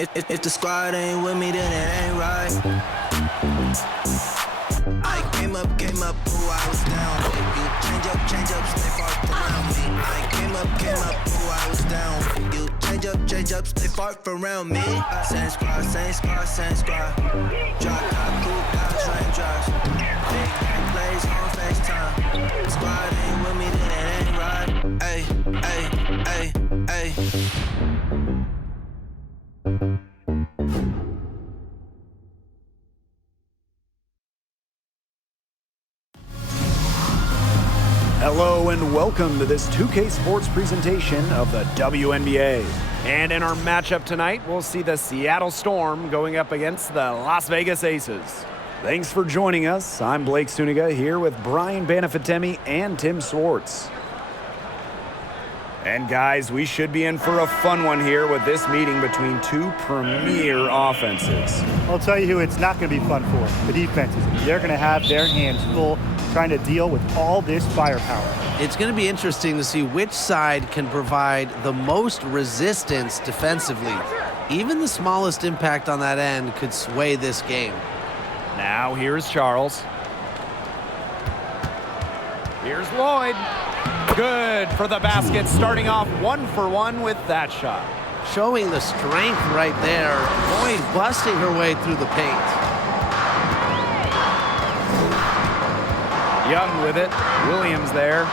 If the squad ain't with me, then it ain't right. I came up, ooh, I was down. You change up, stay far around me. I came up, ooh, I was down. You change up, stay far around me. Same squad. Drop top, cool guys, raindrops. Big bang plays on FaceTime. Squad ain't with me, then it ain't right. Ay. Hello and welcome to this 2K Sports presentation of the WNBA. And in our matchup tonight, we'll see the Seattle Storm going up against the Las Vegas Aces. Thanks for joining us. I'm Blake Suniga here with Brian Banafitemi and Tim Swartz. And guys, we should be in for a fun one here with this meeting between two premier offenses. I'll tell you who it's not going to be fun for, the defenses. They're going to have their hands full trying to deal with all this firepower. It's going to be interesting to see which side can provide the most resistance defensively. Even the smallest impact on that end could sway this game. Now here's Charles. Here's Lloyd. Good for the basket, starting off 1-for-1 with that shot. Showing the strength right there. Lloyd busting her way through the paint. Young with it. Williams there.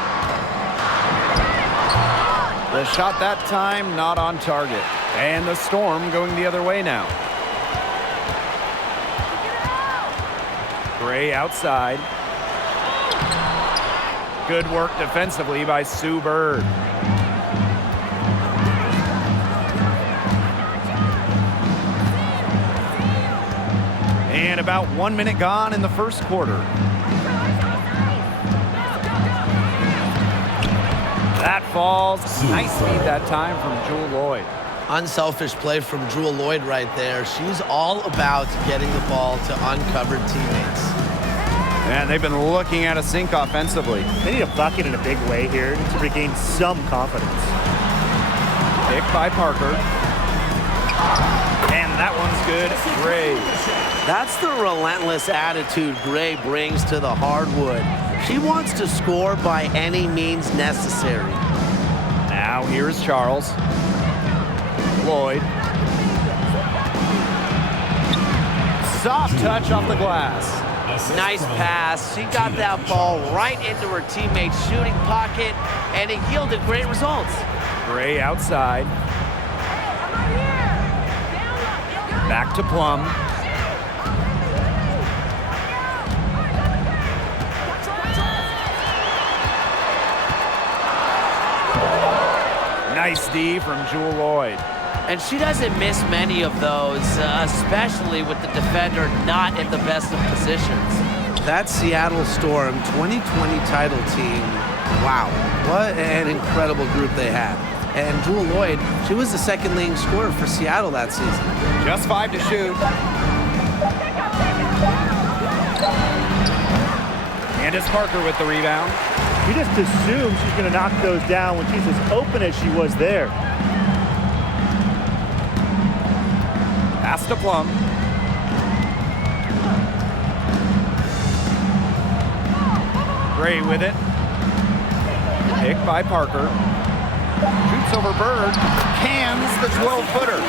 The shot that time not on target. And the Storm going the other way now. Gray outside. Good work defensively by Sue Bird. And about 1 minute gone in the first quarter. That falls. Nice feed that time from Jewell Lloyd. Unselfish play from Jewell Lloyd right there. She's all about getting the ball to uncovered teammates. And they've been looking at a sink offensively. They need a bucket in a big way here to regain some confidence. Pick by Parker. And that one's good. Gray. That's the relentless attitude Gray brings to the hardwood. She wants to score by any means necessary. Now here's Charles. Lloyd. Soft touch off the glass. Nice pass. She got that ball right into her teammate's shooting pocket, and it yielded great results. Gray outside. Back to Plum. Nice D from Jewell Lloyd. And she doesn't miss many of those, especially with the defender not in the best of positions. That Seattle Storm 2020 title team, wow, what an incredible group they had. And Jewell Lloyd, she was the second leading scorer for Seattle that season. Just 5 to shoot. And it's Parker with the rebound. You just assume she's going to knock those down when she's as open as she was there. Pass to Plum. Gray with it. Pick by Parker. Shoots over Bird. Cans the 12-footer.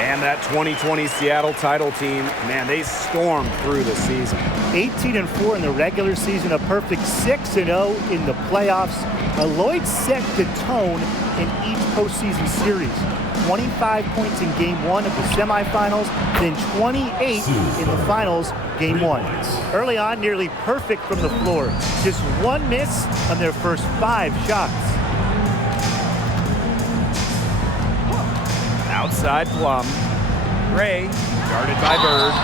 And that 2020 Seattle title team, man, they stormed through the season. 18-4 in the regular season, a perfect 6-0 in the playoffs. Lloyd set the tone in each postseason series. 25 points in Game 1 of the semifinals, then 28 in the finals, Game 1. Early on, nearly perfect from the floor. Just one miss on their first 5 shots. Outside Plum. Gray, guarded by Bird.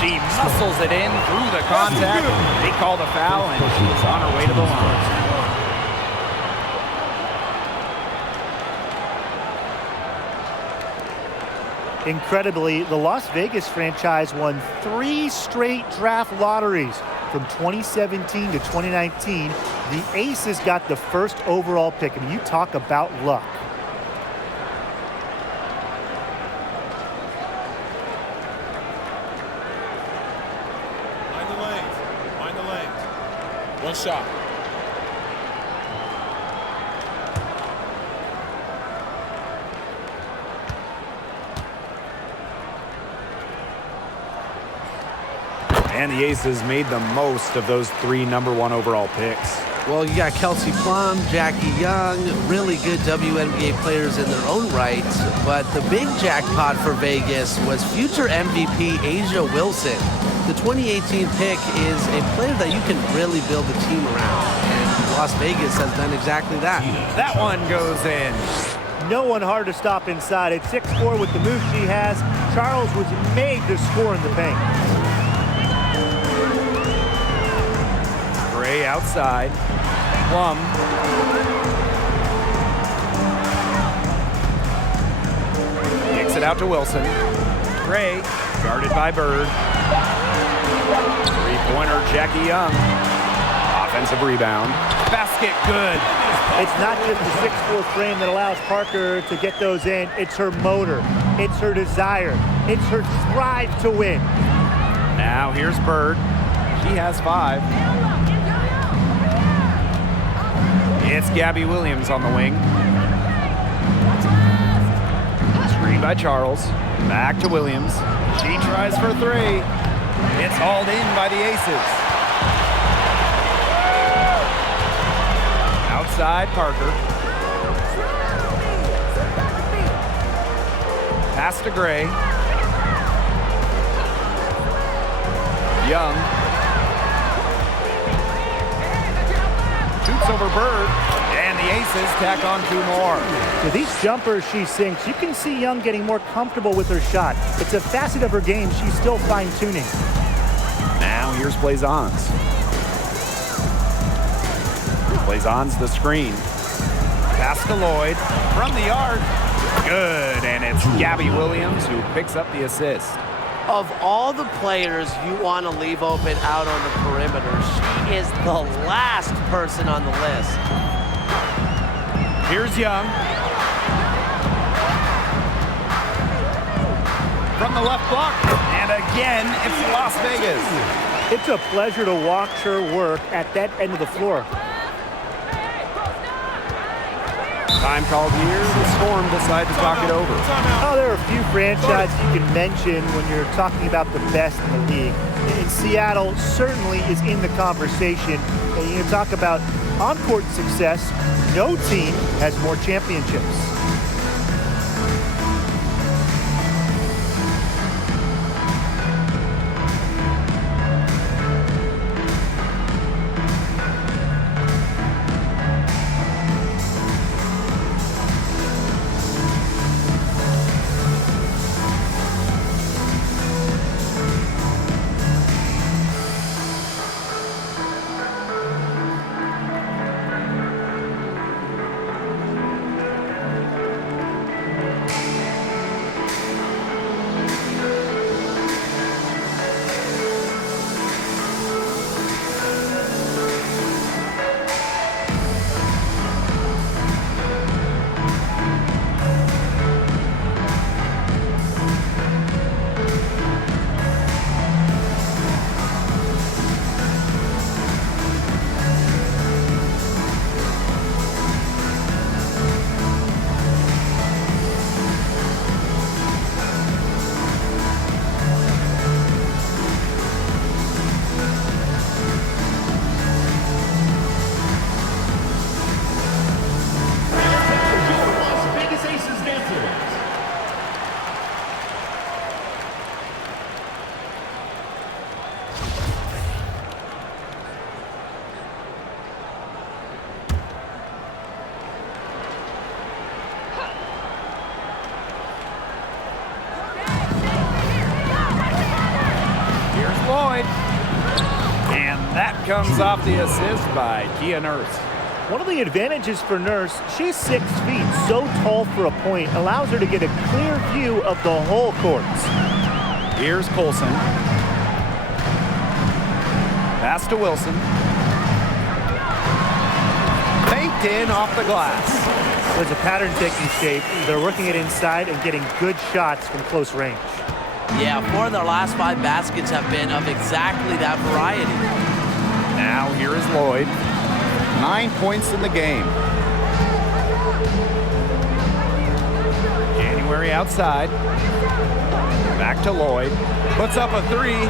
She muscles it in through the contact. They call the foul, and she's on her way to the line. Incredibly, the Las Vegas franchise won 3 straight draft lotteries from 2017 to 2019. The Aces got the first overall pick. I mean, you talk about luck. One shot. And the Aces made the most of those 3 #1 overall picks. Well, you got Kelsey Plum, Jackie Young, really good WNBA players in their own right. But the big jackpot for Vegas was future MVP Asia Wilson. The 2018 pick is a player that you can really build a team around. And Las Vegas has done exactly that. That one goes in. No one hard to stop inside. At 6'4" with the move she has, Charles was made to score in the paint. Gray outside. Plum. Kicks it out to Wilson. Gray, guarded by Bird. Three-pointer, Jackie Young. Offensive rebound. Basket good. It's not just the 6'4" frame that allows Parker to get those in. It's her motor. It's her desire. It's her drive to win. Now here's Bird. She has 5. It's Gabby Williams on the wing. Screen by Charles. Back to Williams. She tries for 3. It's hauled in by the Aces. Outside Parker. Pass to Gray. Young. Shoots over Bird, and the Aces tack on 2 more. With these jumpers she sinks, you can see Young getting more comfortable with her shot. It's a facet of her game she's still fine-tuning. Now here's Blazons. Blazons the screen. Pass to Lloyd from the arc. Good, and it's Gabby Williams who picks up the assist. Of all the players you want to leave open out on the perimeter, she is the last person on the list. Here's Young. From the left block, and again, it's Las Vegas. It's a pleasure to watch her work at that end of the floor. Time called here. The Storm decide to talk it over. Oh, there are a few franchises you can mention when you're talking about the best in the league. And Seattle certainly is in the conversation. And you talk about on-court success, no team has more championships. Comes off the assist by Kia Nurse. One of the advantages for Nurse, she's 6 feet, so tall for a point, allows her to get a clear view of the whole court. Here's Colson. Pass to Wilson. Faked in off the glass. There's a pattern taking shape. They're working it inside and getting good shots from close range. Yeah, 4 of their last 5 baskets have been of exactly that variety. Now here is Lloyd. 9 points in the game. January outside. Back to Lloyd. Puts up a three.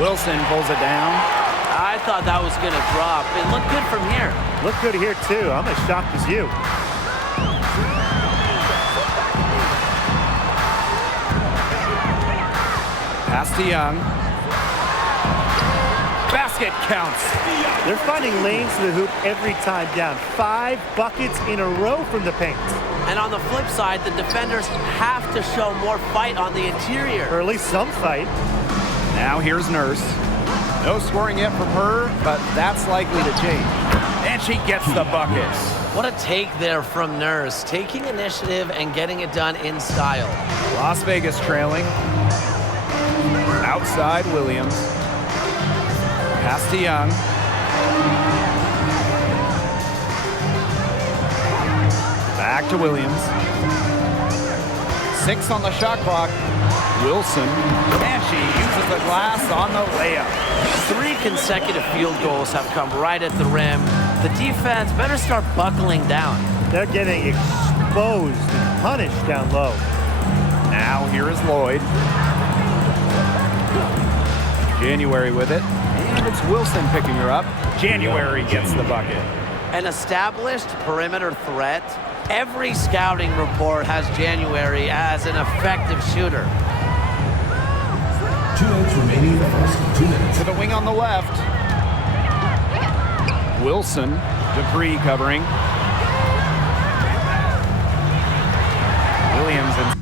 Wilson pulls it down. I thought that was going to drop. It looked good from here. Looked good here, too. I'm as shocked as you. Pass to Young. Basket counts. They're finding lanes to the hoop every time down. 5 buckets in a row from the paint. And on the flip side, the defenders have to show more fight on the interior. Or at least some fight. Now here's Nurse. No scoring yet from her, but that's likely to change. And she gets the bucket. What a take there from Nurse, taking initiative and getting it done in style. Las Vegas trailing. Outside Williams. Pass to Young. Back to Williams. 6 on the shot clock. Wilson. And she uses the glass on the layup. 3 consecutive field goals have come right at the rim. The defense better start buckling down. They're getting exposed and punished down low. Now here is Lloyd. January with it. And it's Wilson picking her up. January gets the bucket. An established perimeter threat. Every scouting report has January as an effective shooter. 2 minutes remaining in the first. 2 minutes. To the wing on the left. Wilson. Dupree covering. Williams and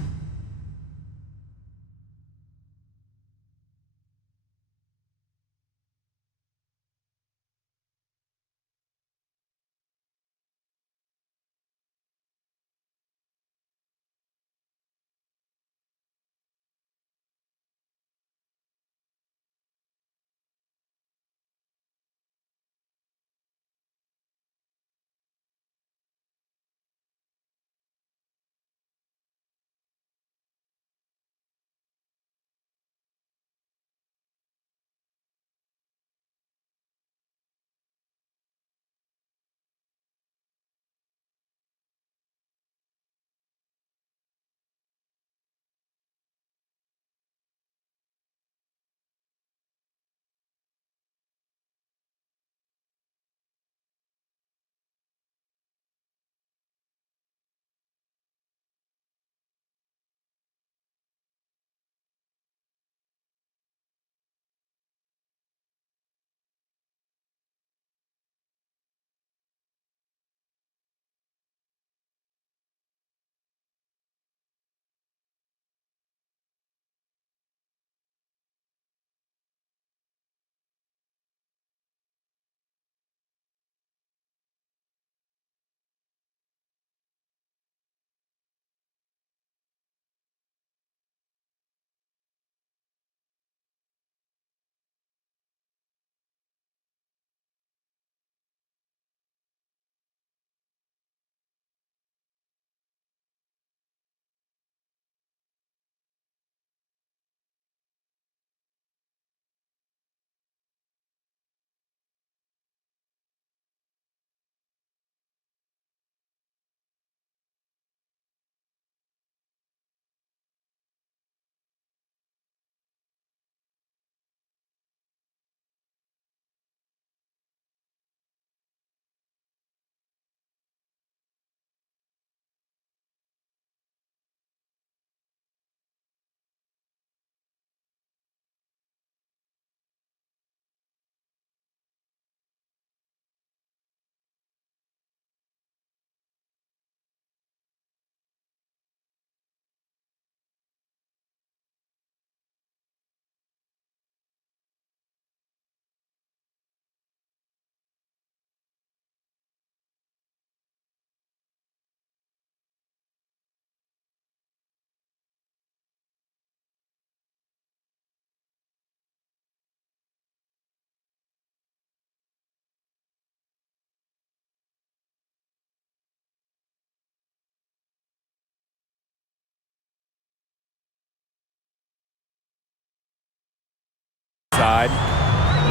side.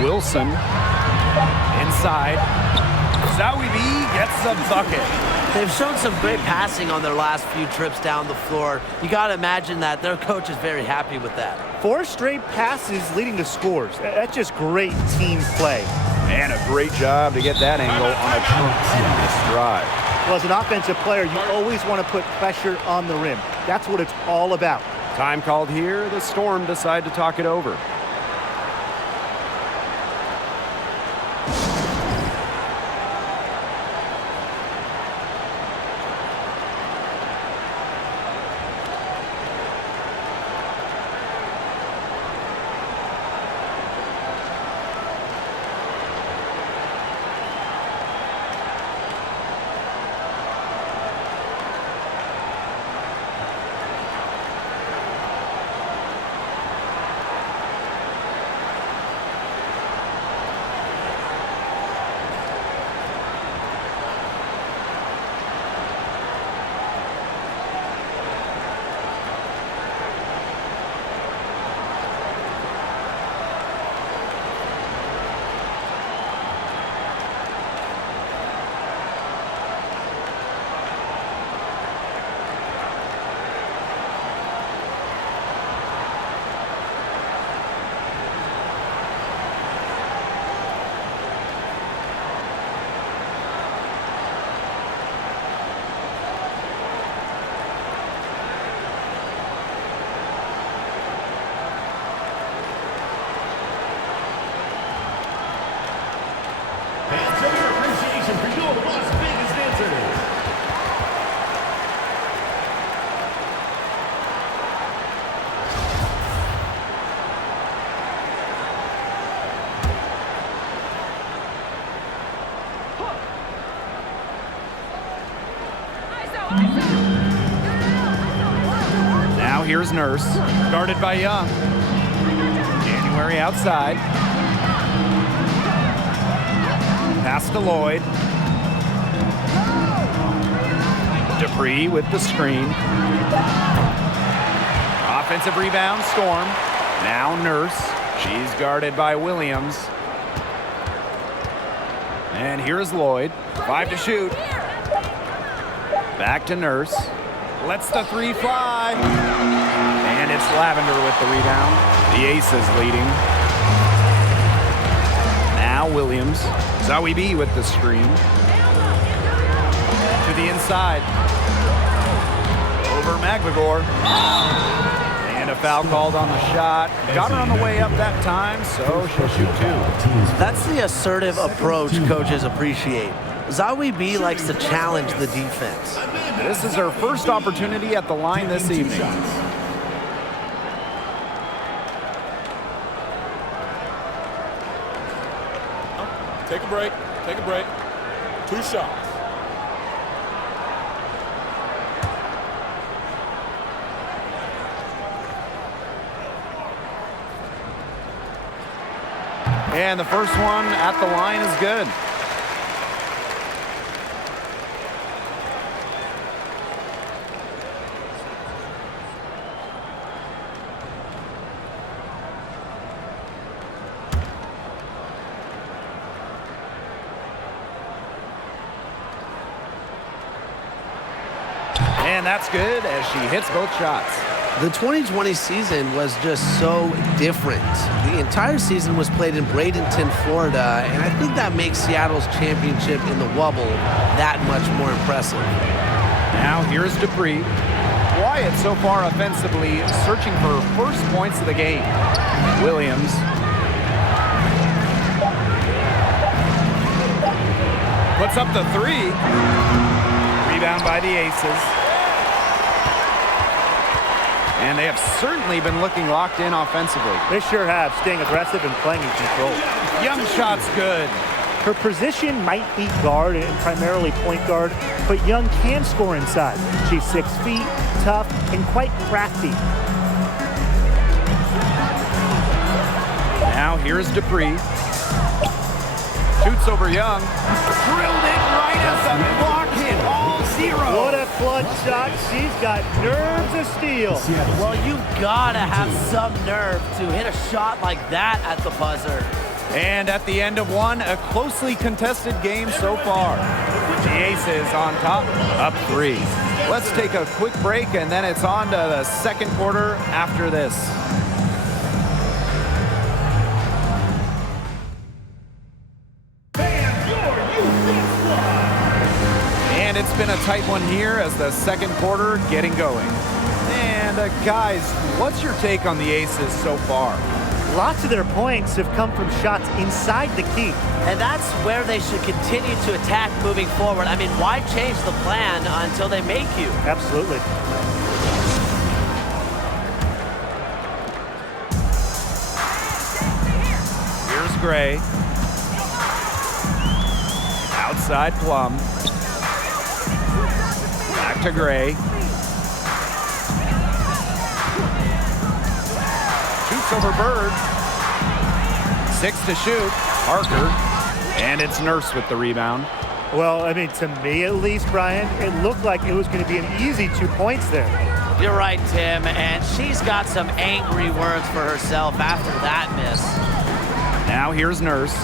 Wilson inside. Zawibi gets the bucket. They've shown some great passing on their last few trips down the floor. You got to imagine that their coach is very happy with that. 4 straight passes leading to scores. That's just great team play. And a great job to get that angle on a tremendous drive. Well, as an offensive player, you always want to put pressure on the rim. That's what it's all about. Time called here. The Storm decide to talk it over. And show your appreciation for your Las Vegas dancers. Now here's Nurse, guarded by Young. January outside. Pass to Lloyd. Dupree with the screen. Offensive rebound, Storm. Now Nurse. She's guarded by Williams. And here's Lloyd. 5 to shoot. Back to Nurse. Lets the 3 fly. And it's Lavender with the rebound. The Aces leading. Now Williams. Zawibi with the screen. To the inside. Over McVigor. And a foul called on the shot. Got her on the way up that time, so she'll shoot 2. That's the assertive approach coaches appreciate. Zawibi likes to challenge the defense. This is her first opportunity at the line this evening. Take a break. Take a break. 2 shots. And the first one at the line is good. And that's good as she hits both shots. The 2020 season was just so different. The entire season was played in Bradenton, Florida, and I think that makes Seattle's championship in the Wubble that much more impressive. Now here's Dupree. Wyatt so far offensively searching for first points of the game. Williams. Puts up the 3. Rebound by the Aces. And they have certainly been looking locked in offensively. They sure have, staying aggressive and playing in control. Young shot's good. Her position might be guard and primarily point guard, but Young can score inside. She's 6 feet, tough, and quite crafty. Now here's Dupree. Shoots over Young. Drilled it right as the block hit. All 0. What a clutch shot. She's got nerves of steel. Well, you've got to have some nerve to hit a shot like that at the buzzer. And at the end of one, a closely contested game so far. The Aces on top, up 3. Let's take a quick break, and then it's on to the second quarter after this. And it's been a tight one here as the second quarter getting going. And guys, what's your take on the Aces so far? Lots of their points have come from shots inside the key. And that's where they should continue to attack moving forward. I mean, why change the plan until they make you? Absolutely. Here's Gray. Outside Plum. Back to Gray. Shoots over Bird. 6 to shoot. Parker. And it's Nurse with the rebound. Well, I mean, to me at least, Brian, it looked like it was going to be an easy 2 points there. You're right, Tim, and she's got some angry words for herself after that miss. Now here's Nurse.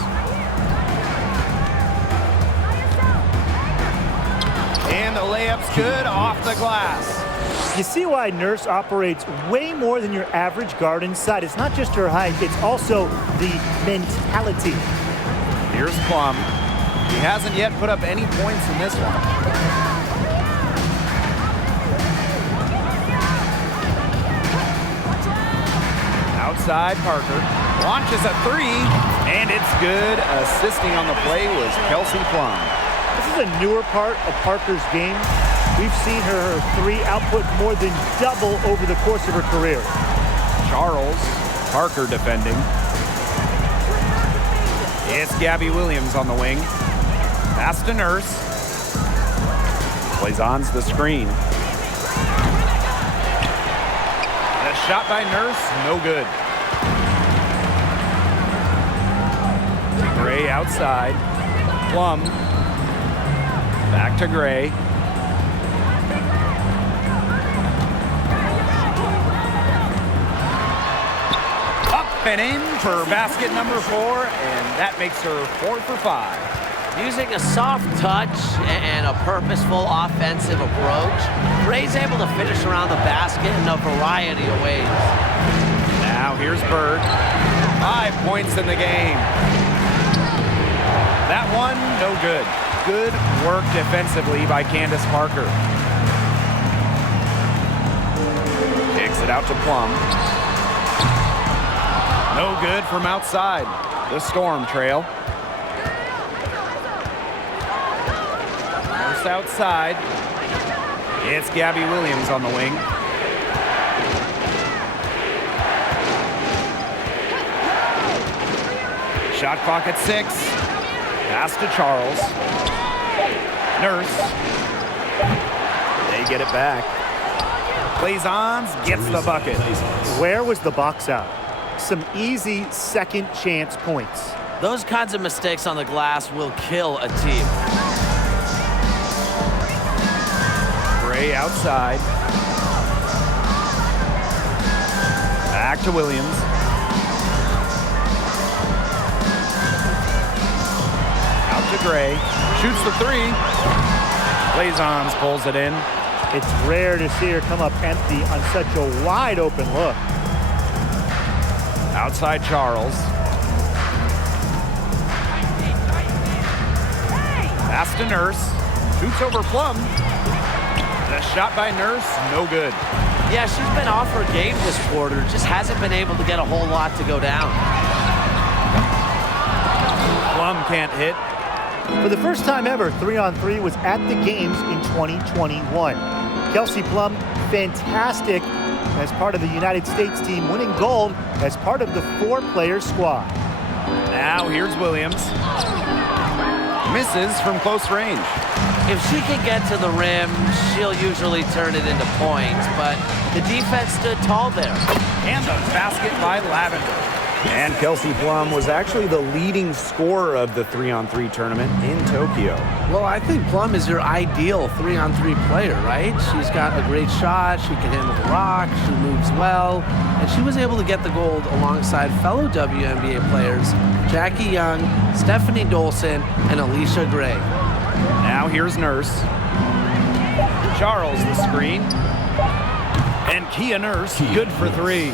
And the layup's good off the glass. You see why Nurse operates way more than your average guard inside. It's not just her height, it's also the mentality. Here's Plum. He hasn't yet put up any points in this one. Outside Parker. Launches a 3, and it's good. Assisting on the play was Kelsey Plum. This is a newer part of Parker's game. We've seen her 3 output more than double over the course of her career. Charles, Parker defending. It's Gabby Williams on the wing. Pass to Nurse. Blazon's the screen. The shot by Nurse, no good. Gray outside. Plum. Back to Gray. And in for basket number 4, and that makes her 4 for 5. Using a soft touch and a purposeful offensive approach, Gray's able to finish around the basket in a variety of ways. Now here's Bird. 5 points in the game. That one, no good. Good work defensively by Candace Parker. Kicks it out to Plum. No good from outside. The Storm trail. First outside. It's Gabby Williams on the wing. Shot clock at 6. Pass to Charles. Nurse. They get it back. Blazons gets the bucket. Where was the box out? Some easy second chance points. Those kinds of mistakes on the glass will kill a team. Gray outside. Back to Williams. Out to Gray. Shoots the 3. Blazons pulls it in. It's rare to see her come up empty on such a wide open look. Outside Charles. Pass to Nurse. Shoots over Plum. The shot by Nurse, no good. Yeah, she's been off her game this quarter. Just hasn't been able to get a whole lot to go down. Plum can't hit. For the first time ever, 3-on-3 was at the games in 2021. Kelsey Plum, fantastic as part of the United States team, winning gold as part of the 4-player squad. Now here's Williams. Misses from close range. If she can get to the rim, she'll usually turn it into points, but the defense stood tall there. And the basket by Lavender. And Kelsey Plum was actually the leading scorer of the 3-on-3 tournament in Tokyo. Well, I think Plum is your ideal 3-on-3 player, right? She's got a great shot, she can handle the rock, she moves well. and she was able to get the gold alongside fellow WNBA players Jackie Young, Stephanie Dolson, and Alicia Gray. Now here's Nurse. Charles the screen. And Kia Nurse, good for 3.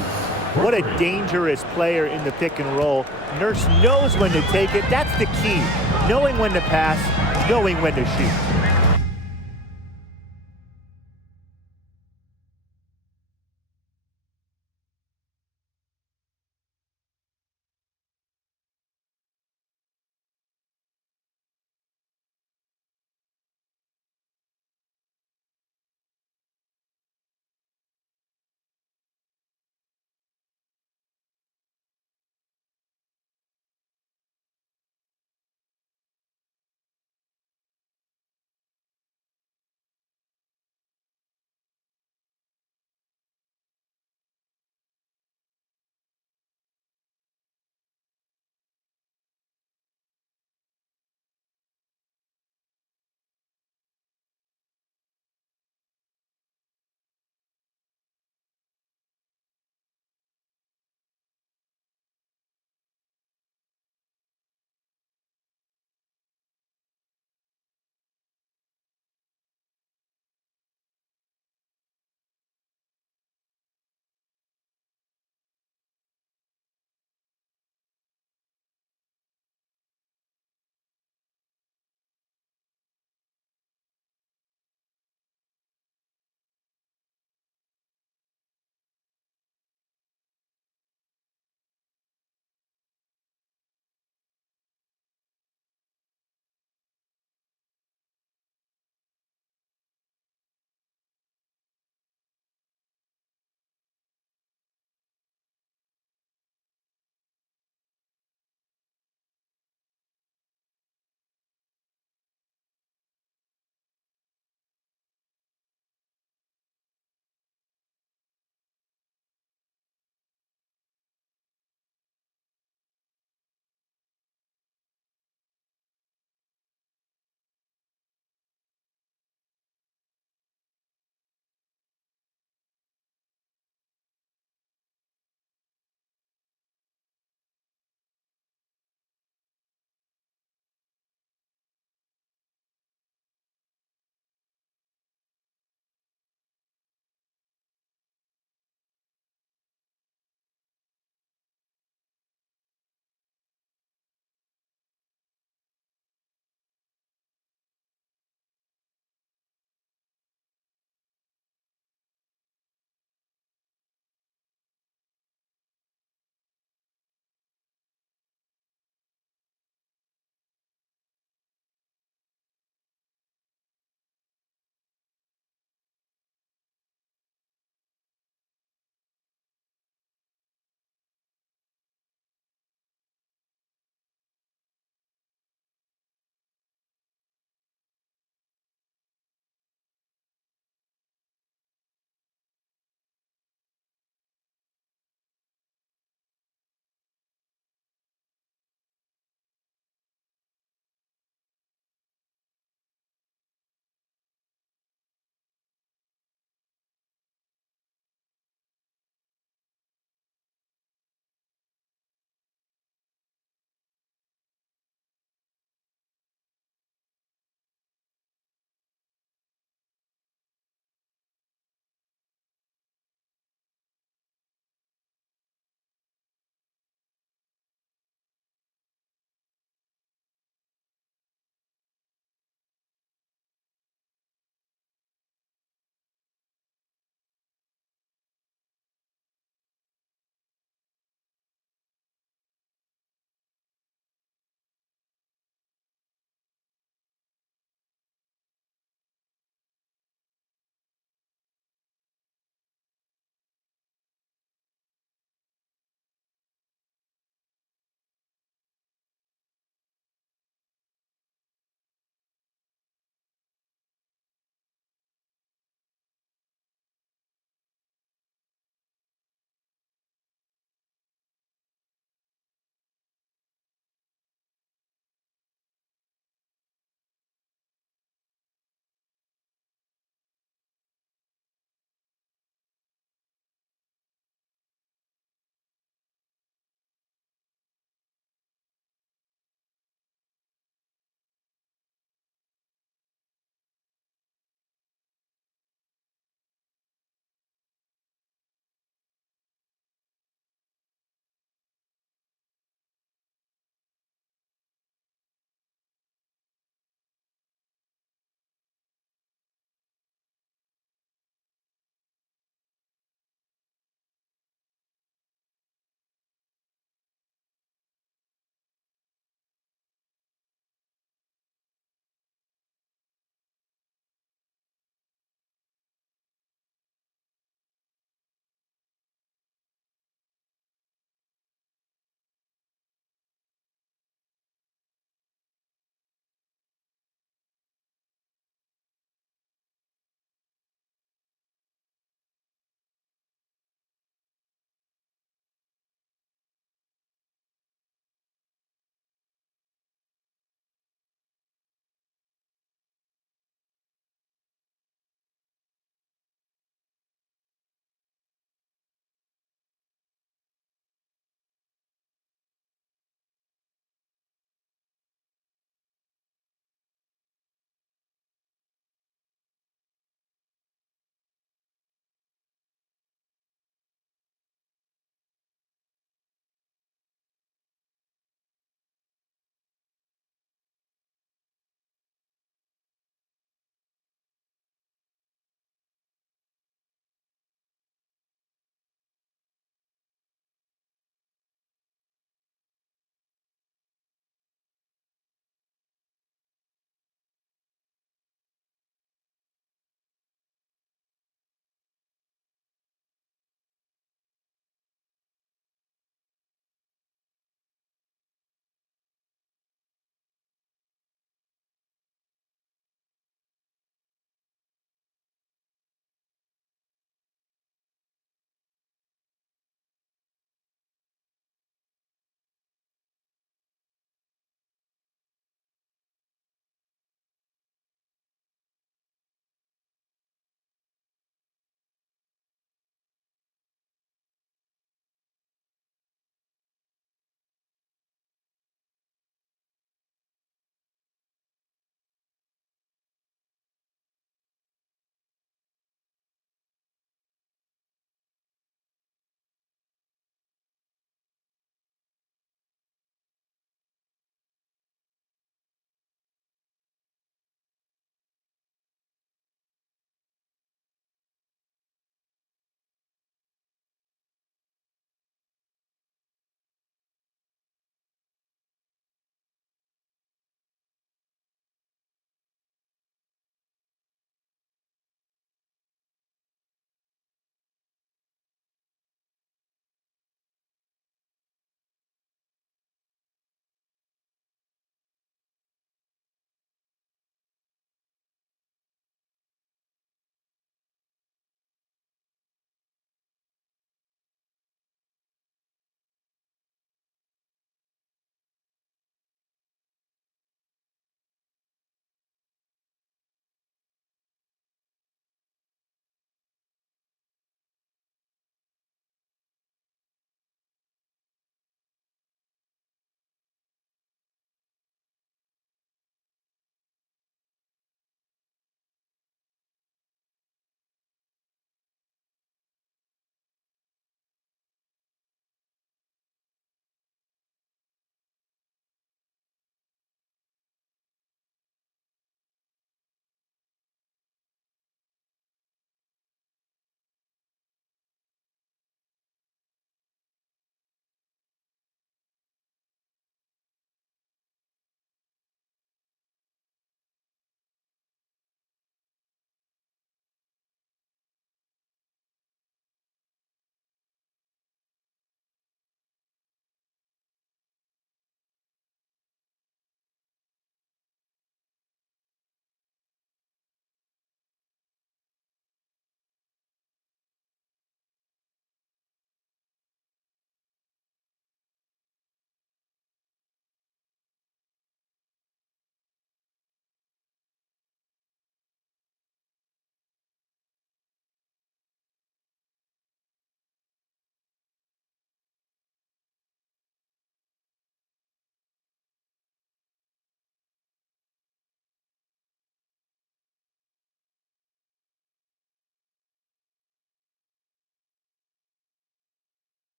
What a dangerous player in the pick and roll. Nurse knows when to take it. That's the key. Knowing when to pass, knowing when to shoot.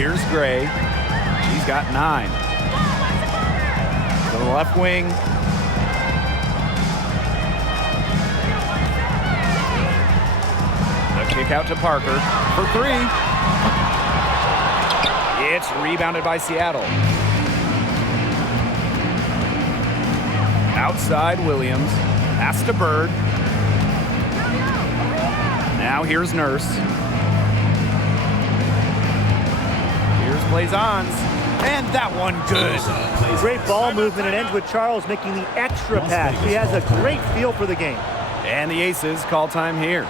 Here's Gray. She's got 9. To the left wing. The kick out to Parker for 3. It's rebounded by Seattle. Outside Williams. Pass to Bird. Now here's Nurse. Here's Blazons. And that one good. Great ball movement. It ends with Charles making the extra pass. She has a great feel for the game. And the Aces call time here.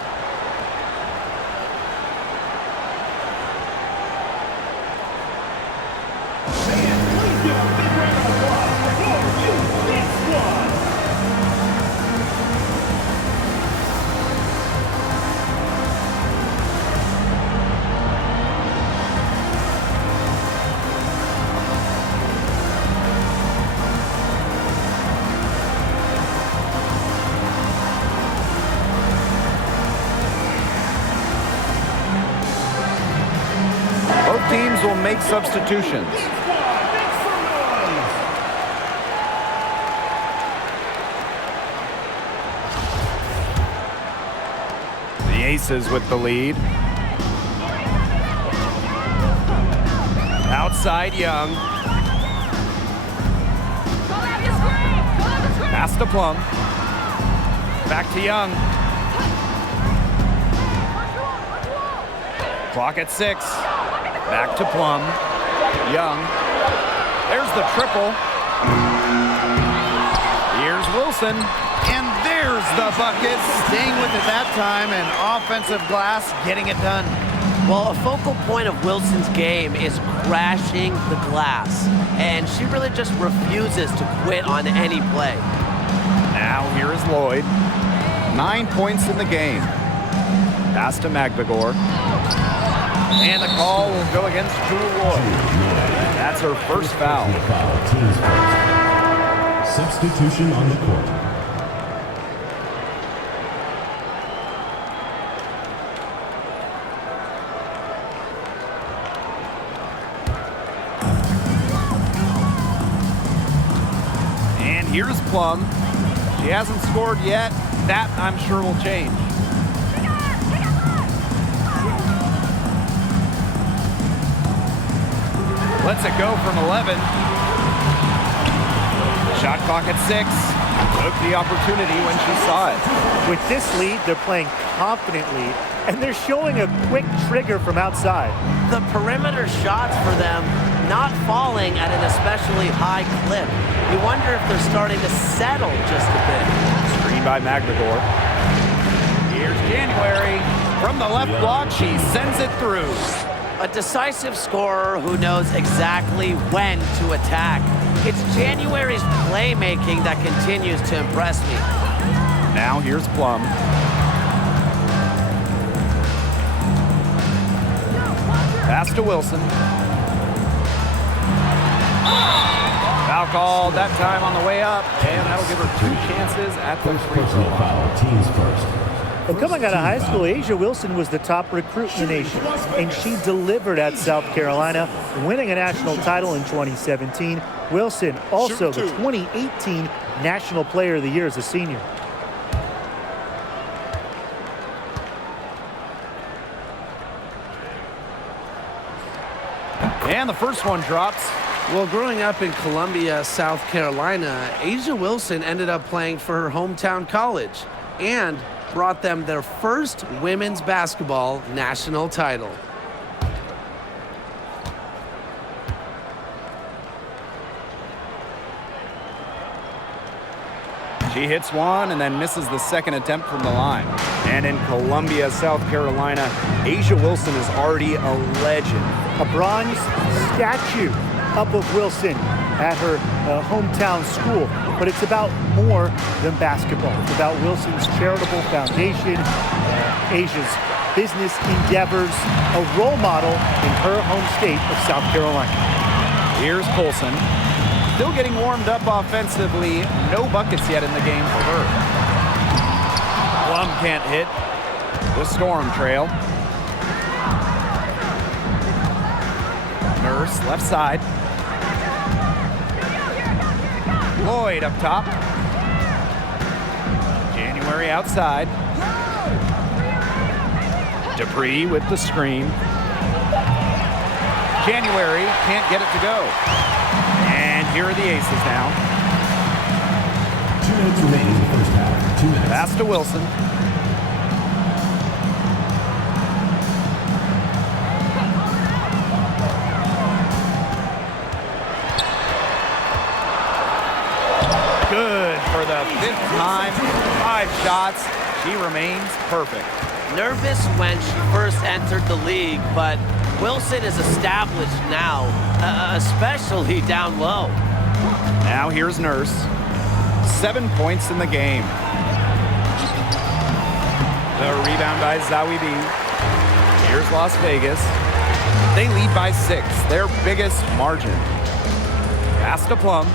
Both teams will make substitutions. The Aces with the lead. Outside Young. Pass to Plum. Back to Young. Clock at 6. Back to Plum. Young. There's the triple. Here's Wilson. And there's the bucket. Staying with it that time, and offensive glass getting it done. Well, a focal point of Wilson's game is crashing the glass, and she really just refuses to quit on any play. Now here is Lloyd. 9 points in the game. Pass to Magbagor. And the call will go against Jewel Lloyd. That's her first foul. Team's first. Substitution on the court. And here's Plum. She hasn't scored yet. That, I'm sure, will change. Lets it go from 11. Shot clock at 6. Took the opportunity when she saw it. With this lead, they're playing confidently, and they're showing a quick trigger from outside. The perimeter shots for them not falling at an especially high clip. You wonder if they're starting to settle just a bit. Screen by Magbagor. Here's January. From the left block, she sends it through. A decisive scorer who knows exactly when to attack. It's January's playmaking that continues to impress me. Now here's Plum. Pass to Wilson. Foul called that time on the way up, and that'll give her 2 chances at the free throw line. Foul, team's first. Well, coming out of high school, Asia Wilson was the top recruit in the nation, and she delivered at South Carolina, winning a national title in 2017. Wilson, also the 2018 National Player of the Year as a senior. And the first one drops. Well, growing up in Columbia, South Carolina, Asia Wilson ended up playing for her hometown college and brought them their first women's basketball national title. She hits one and then misses the second attempt from the line. And in Columbia, South Carolina, Asia Wilson is already a legend. A bronze statue up of Wilson at her hometown school. But it's about more than basketball. It's about Wilson's charitable foundation, Asia's business endeavors, a role model in her home state of South Carolina. Here's Colson. Still getting warmed up offensively. No buckets yet in the game for her. Plum can't hit. The Storm trail. Nurse, left side. Lloyd up top. January outside. Dupree with the screen. January can't get it to go. And here are the Aces now. 2 minutes remaining in the first half. 2 minutes. Pass to Wilson. Good for the 5th time. 5 shots. She remains perfect. Nervous when she first entered the league, but Wilson is established now, especially down low. Now here's Nurse. 7 points in the game. The rebound by Zawibi. Here's Las Vegas. They lead by 6, their biggest margin. Pass to Plum.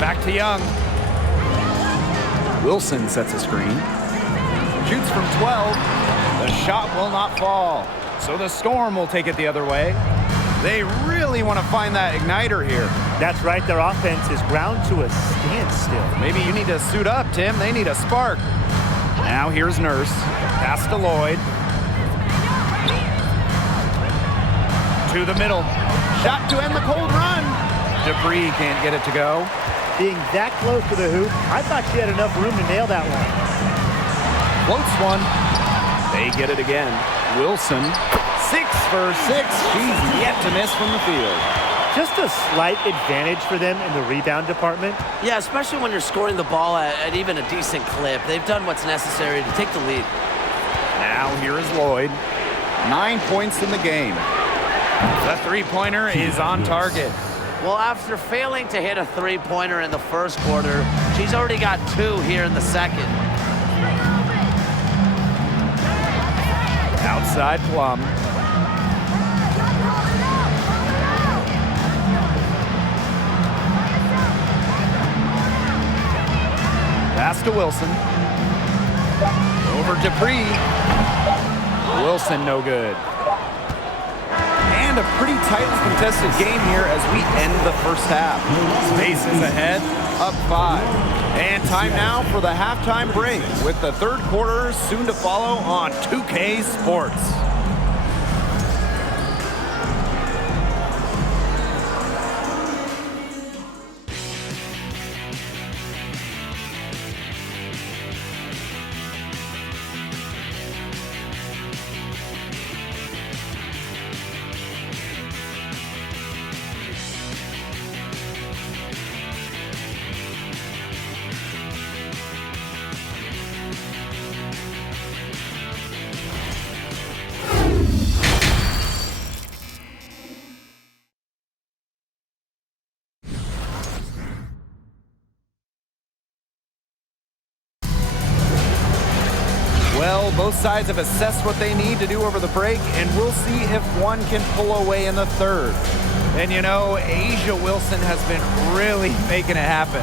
Back to Young. Wilson sets a screen. Shoots from 12. The shot will not fall. So the Storm will take it the other way. They really want to find that igniter here. That's right. Their offense is ground to a standstill. Maybe you need to suit up, Tim. They need a spark. Now here's Nurse. Pass to Lloyd. To the middle. Shot to end the cold run. Dupree can't get it to go. Being that close to the hoop, I thought she had enough room to nail that one. Floats one. They get it again. Wilson, 6 for 6. She's yet to miss from the field. Just a slight advantage for them in the rebound department. Yeah, especially when you're scoring the ball at even a decent clip. They've done what's necessary to take the lead. Now here is Lloyd. 9 points in the game. The three-pointer is on target. Well, after failing to hit a three-pointer in the first quarter, she's already got 2 here in the second. Outside Plum. Pass to Wilson. Over Dupree. Wilson no good. And a pretty tightly contested game here as we end the first half. Spaces ahead, up 5. And time now for the halftime break with the third quarter soon to follow on 2K Sports. Well, both sides have assessed what they need to do over the break, and we'll see if one can pull away in the third. And you know, Asia Wilson has been really making it happen.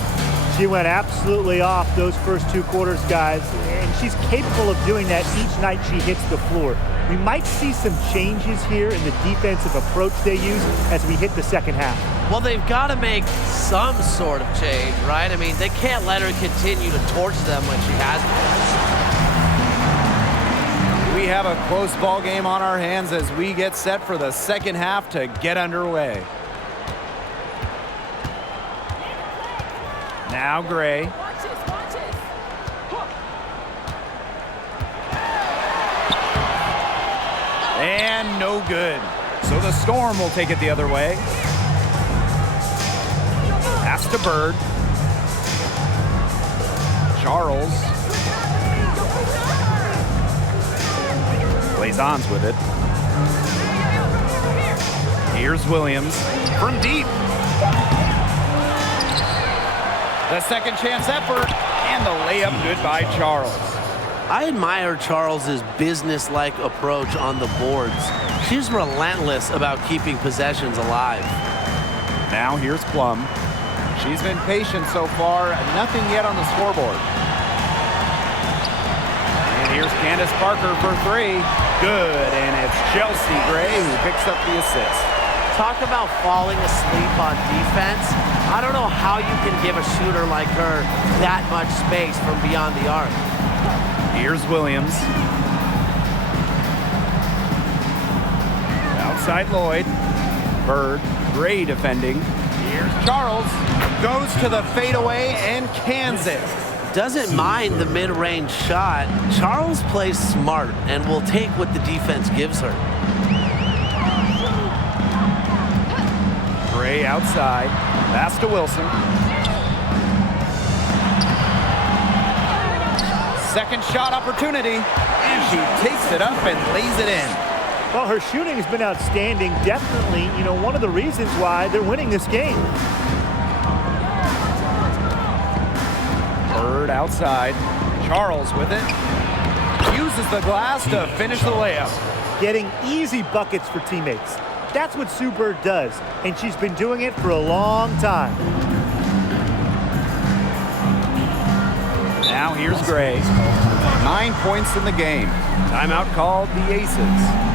She went absolutely off those first 2 quarters, guys, and she's capable of doing that each night she hits the floor. We might see some changes here in the defensive approach they use as we hit the second half. Well, they've got to make some sort of change, right? I mean, they can't let her continue to torch them like she has been. We have a close ball game on our hands as we get set for the second half to get underway. Now Gray. And no good. So the Storm will take it the other way. Pass to Bird. Charles. Blazon's with it. Here's Williams from deep. The second chance effort and the layup good by Charles. I admire Charles's business-like approach on the boards. She's relentless about keeping possessions alive. Now here's Plum. She's been patient so far, nothing yet on the scoreboard. And Here's Candace Parker for three. Good, and it's Chelsea Gray who picks up the assist. Talk about falling asleep on defense. I don't know how you can give a shooter like her that much space from beyond the arc. Here's Williams. Outside Lloyd. Bird, Gray defending. Here's Charles. Goes to the fadeaway and cans it. Doesn't mind the mid-range shot. Charles plays smart and will take what the defense gives her. Gray outside. Pass to Wilson. Second shot opportunity. And she takes it up and lays it in. Well, her shooting has been outstanding. Definitely, one of the reasons why they're winning this game. Bird outside. Charles with it. Uses the glass to finish the layup. Getting easy buckets for teammates. That's what Sue Bird does, and she's been doing it for a long time. Now here's Gray. 9 points in the game. Timeout called the Aces.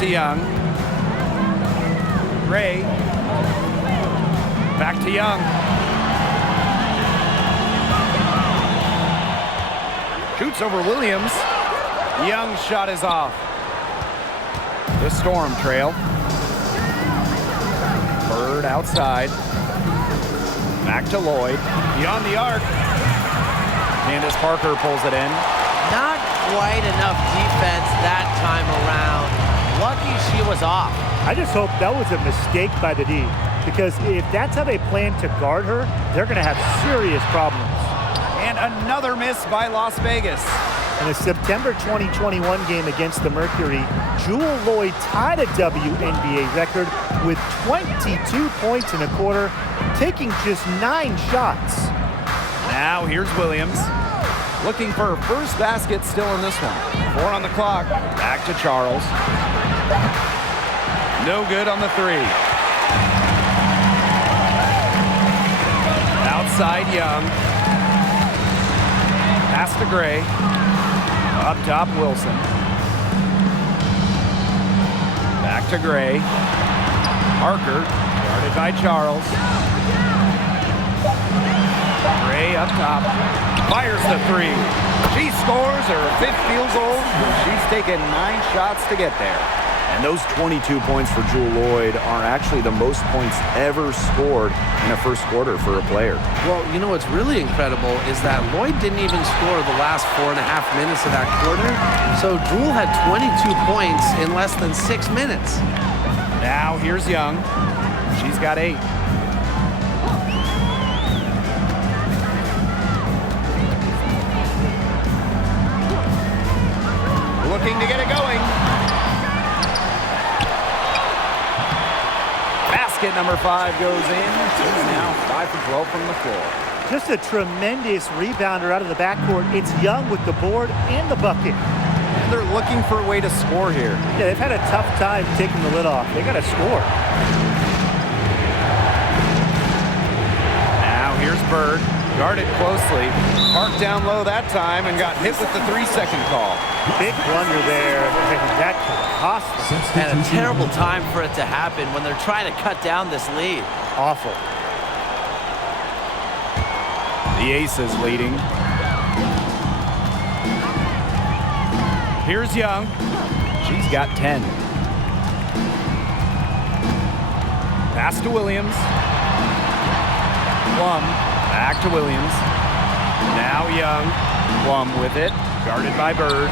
to Young. Gray. Back to Young. Shoots over Williams. Young's shot is off. The Storm trail. Bird outside. Back to Lloyd. Beyond the arc. Candace Parker pulls it in. Not quite enough defense that time around. Lucky she was off. I just hope that was a mistake by the D, because if that's how they plan to guard her, they're going to have serious problems. And another miss by Las Vegas. In a September 2021 game against the Mercury, Jewel Lloyd tied a WNBA record with 22 points in a quarter, taking just 9 shots. Now here's Williams. Looking for her first basket still in this one. 4 on the clock. Back to Charles. No good on the 3. Outside Young. Pass to Gray. Up top Wilson. Back to Gray. Parker. Guarded by Charles. Gray up top. Fires the 3. She scores her 5th field goal. She's taken 9 shots to get there. And those 22 points for Jewel Lloyd are actually the most points ever scored in a first quarter for a player. Well, you know what's really incredible is that Lloyd didn't even score the last 4.5 minutes of that quarter. So Jewel had 22 points in less than 6 minutes. Now here's Young. She's got 8. Looking to get it going. Basket number 5 goes in. She's now 5 for 12 from the floor. Just a tremendous rebounder out of the backcourt. It's Young with the board and the bucket. And they're looking for a way to score here. Yeah, they've had a tough time taking the lid off. They got to score. Now here's Bird. Guarded closely. Parked down low that time and got hit with the 3-second call. Big blunder there. That could cost them. And a terrible time for it to happen when they're trying to cut down this lead. Awful. The Aces leading. Here's Young. She's got 10. Pass to Williams. Plum. Back to Williams. Now Young. Plum with it. Guarded by Bird.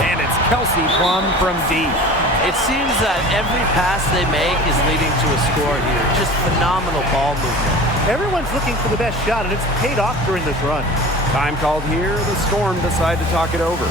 And it's Kelsey Plum from deep. It seems that every pass they make is leading to a score here. Just phenomenal ball movement. Everyone's looking for the best shot, and it's paid off during this run. Time called here. The Storm decide to talk it over.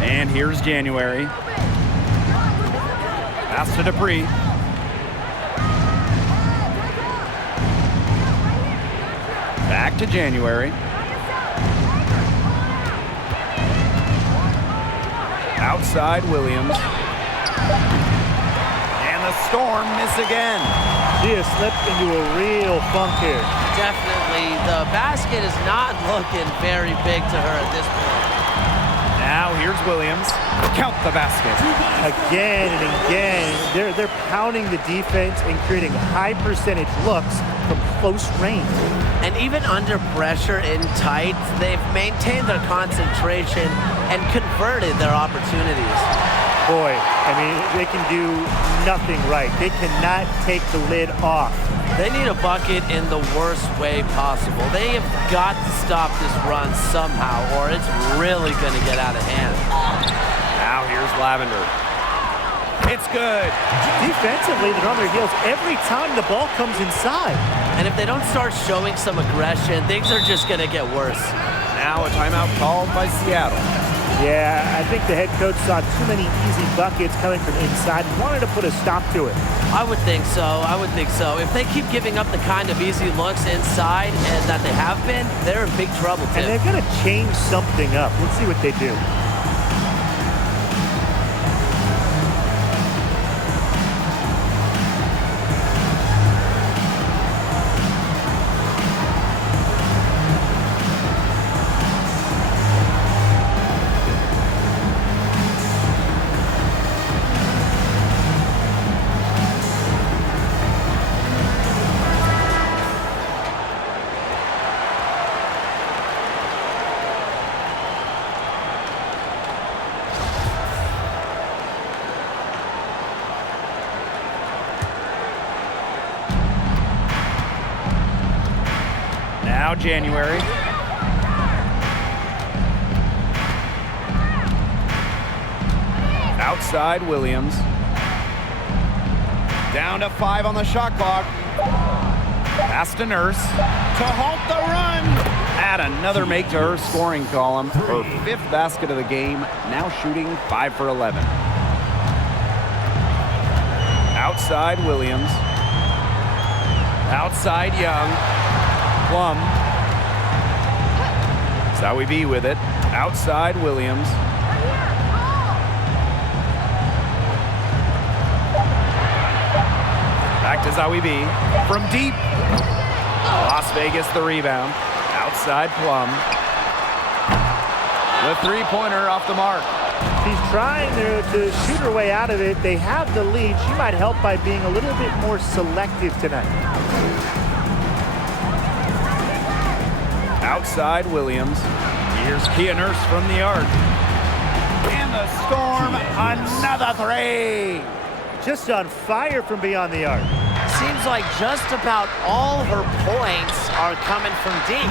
And here's January. Pass to Dupree. Back to January. Outside Williams. And the Storm miss again. She has slipped into a real funk here. Definitely, the basket is not looking very big to her at this point. Now here's Williams. Count the basket. Again and again, they're pounding the defense and creating high percentage looks from close range. And even under pressure in tight, they've maintained their concentration and converted their opportunities. Boy, I mean, they can do nothing right. They cannot take the lid off. They need a bucket in the worst way possible. They have got to stop this run somehow, or it's really going to get out of hand. Now here's Lavender. It's good. Defensively, they're on their heels every time the ball comes inside. And if they don't start showing some aggression, things are just going to get worse. Now a timeout called by Seattle. Yeah, I think the head coach saw too many easy buckets coming from inside and wanted to put a stop to it. I would think so. I would think so. If they keep giving up the kind of easy looks inside and that they have been, they're in big trouble, too. And they're going to change something up. Let's see what they do. Now January. Outside Williams. Down to 5 on the shot clock. Pass to Nurse to halt the run. Add another make to her scoring column. Her 5th basket of the game, now shooting 5 for 11. Outside Williams. Outside Young. Plum. Zowie B with it. Outside Williams. Back to Zowie B. From deep. Las Vegas the rebound. Outside Plum. The three-pointer off the mark. She's trying to shoot her way out of it. They have the lead. She might help by being a little bit more selective tonight. Outside Williams. Here's Kia Nurse from the arc. And the Storm, another three. Just on fire from beyond the arc. Seems like just about all her points are coming from deep.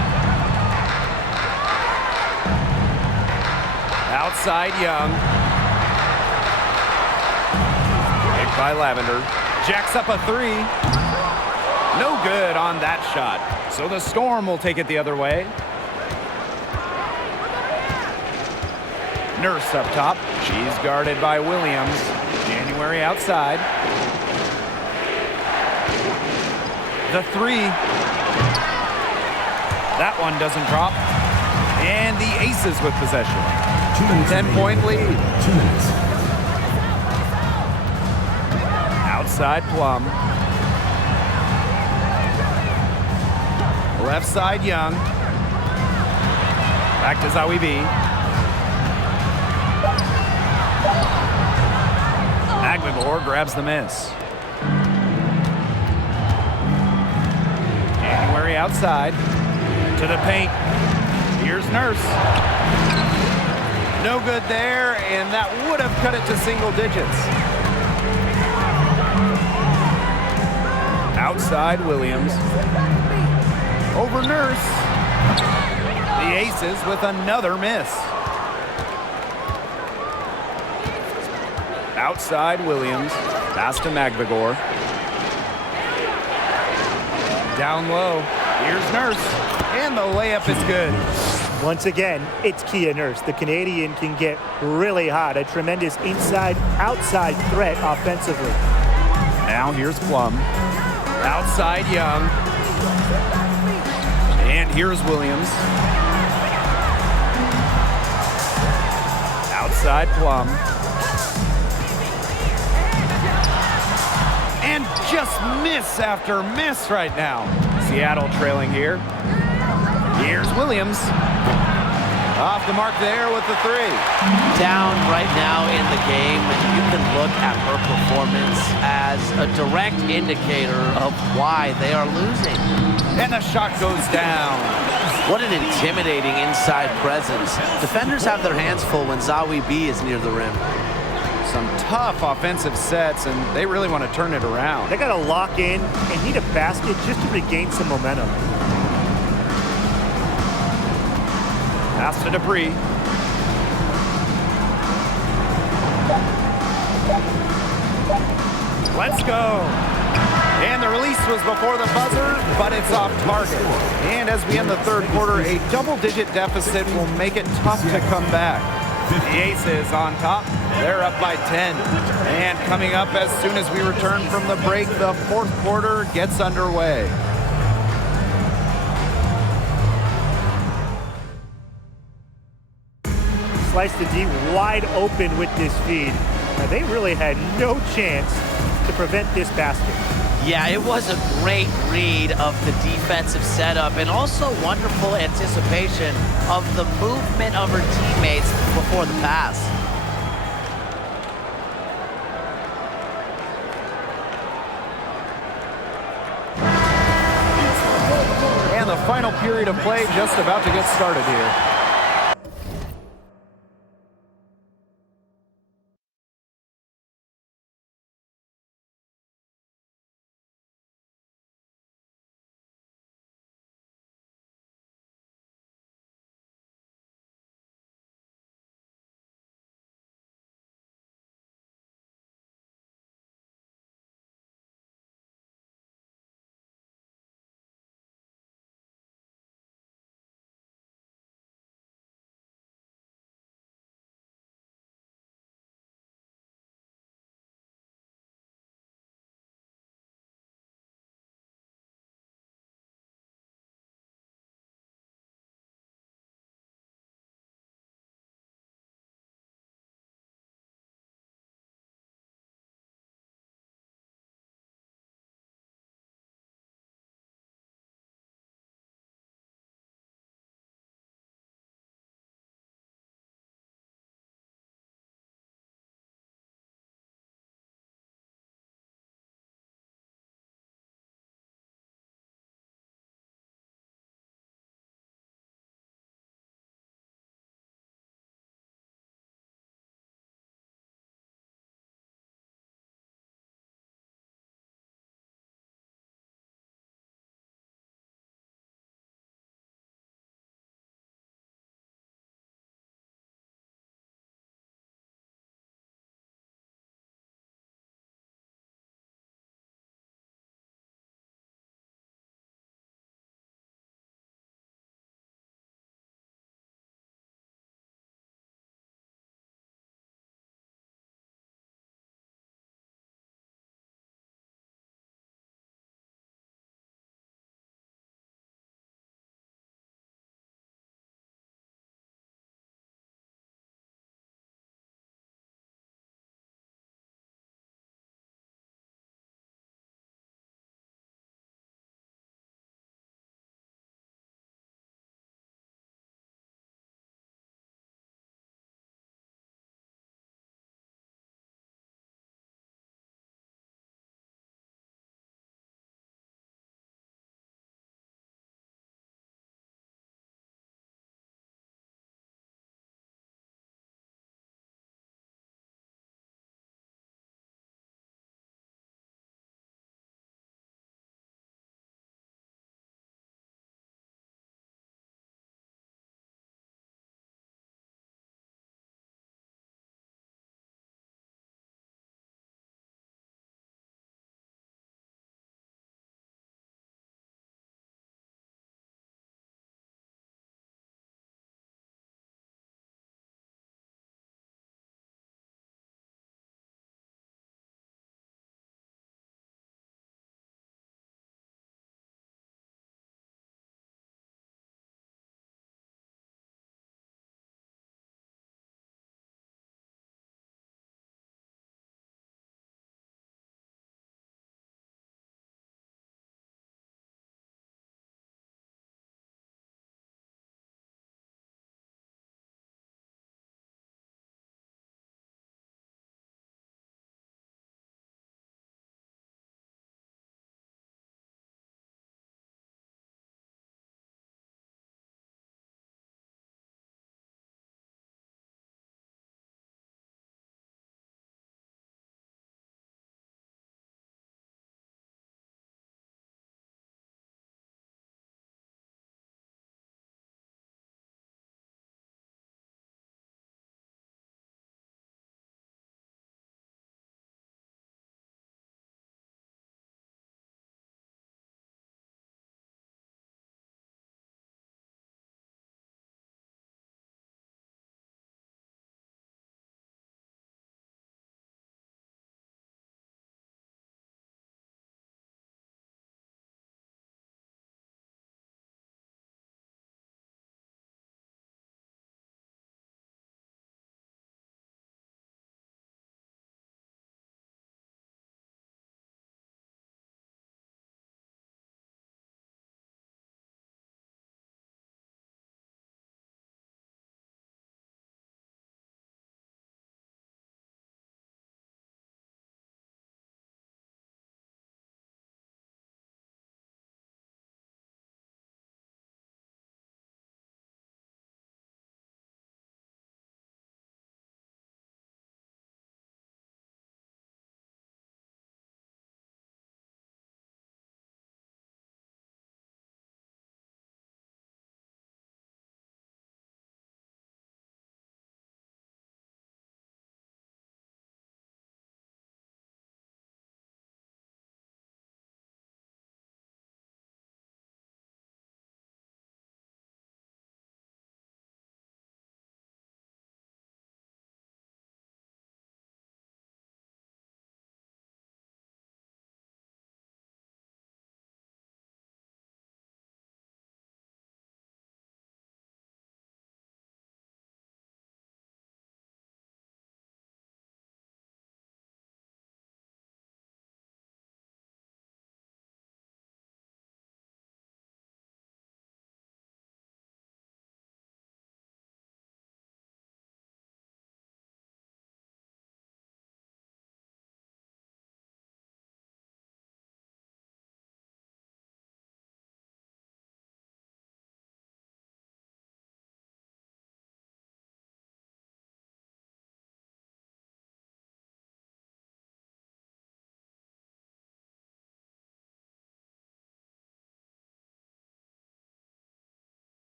Outside Young. Picked by Lavender. Jacks up a three. No good on that shot. So the Storm will take it the other way. Nurse up top. She's guarded by Williams. January outside. The three. That one doesn't drop. And the Aces with possession. 10-point lead. 2 minutes. Outside Plum. Left side Young. Back to Zowie B. Agbagor grabs the miss. January outside. To the paint. Here's Nurse. No good there, and that would have cut it to single digits. Outside Williams. Over Nurse. The Aces with another miss. Outside Williams. Pass to Magbagor. Down low. Here's Nurse. And the layup is good. Once again, it's Kia Nurse. The Canadian can get really hot. A tremendous inside-outside threat offensively. Now here's Plum. Outside Young. And here's Williams. Outside Plum. And just miss after miss right now. Seattle trailing here. Here's Williams. Off the mark there with the three. Down right now in the game, you can look at her performance as a direct indicator of why they are losing. And the shot goes down. What an intimidating inside presence. Defenders have their hands full when Zowie B is near the rim. Some tough offensive sets, and they really want to turn it around. They got to lock in and need a basket just to regain some momentum. Pass to Dupree. Let's go. And the release was before the buzzer, but it's off target. And as we end the third quarter, a double-digit deficit will make it tough to come back. The Aces on top. They're up by 10. And coming up as soon as we return from the break, the fourth quarter gets underway. Sliced the D wide open with this feed. Now, they really had no chance to prevent this basket. Yeah, it was a great read of the defensive setup and also wonderful anticipation of the movement of her teammates before the pass. And the final period of play just about to get started here.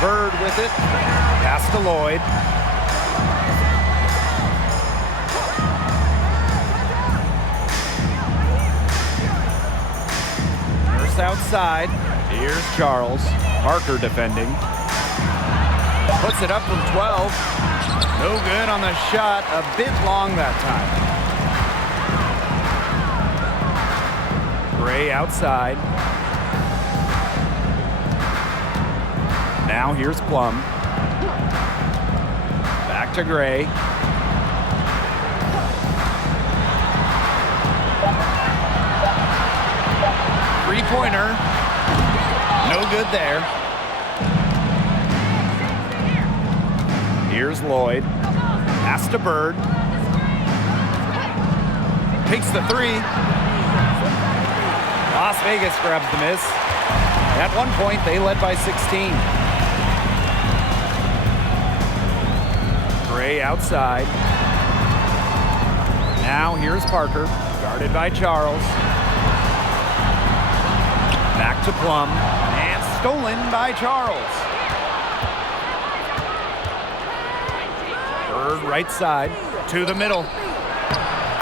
Bird with it. Pass to Lloyd. Nurse outside. Here's Charles. Parker defending. Puts it up from 12. No good on the shot. A bit long that time. Gray outside. Now here's Plum. Back to Gray. Three-pointer. No good there. Here's Lloyd. Pass to Bird. Takes the three. Las Vegas grabs the miss. At one point, they led by 16. Gray outside. Now here's Parker, guarded by Charles. Back to Plum, and stolen by Charles. Bird right side, to the middle.